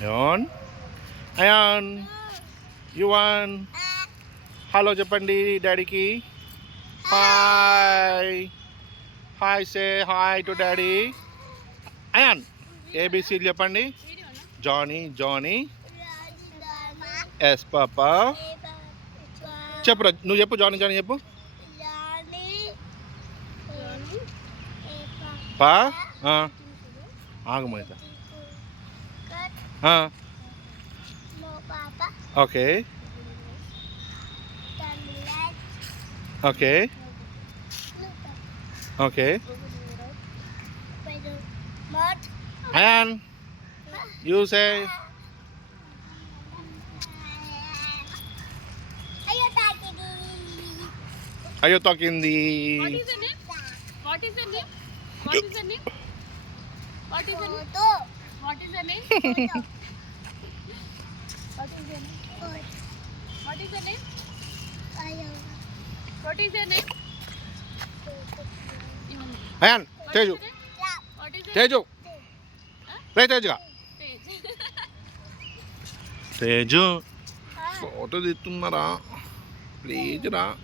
Ion ion Yuvan hello చెప్పండి డాడీకి hi hi say hi to daddy Ayaan ఏబిసిలు చెప్పండి జానీ జానీ ఎస్ పాపా చెప్పురా నువ్వు చెప్పు జానీ జానీ చెప్పు పా ఆగమైతే okay okay okay Ayaan you say Are you talking the? What is the name? What is the name? What is the name? What is the name? What is the name? What is the name? What is the name? What is the name? Ayan, Teju. What is the Teju. Ray Teju. Tej. Teju. Photo ditunnara. Please ra.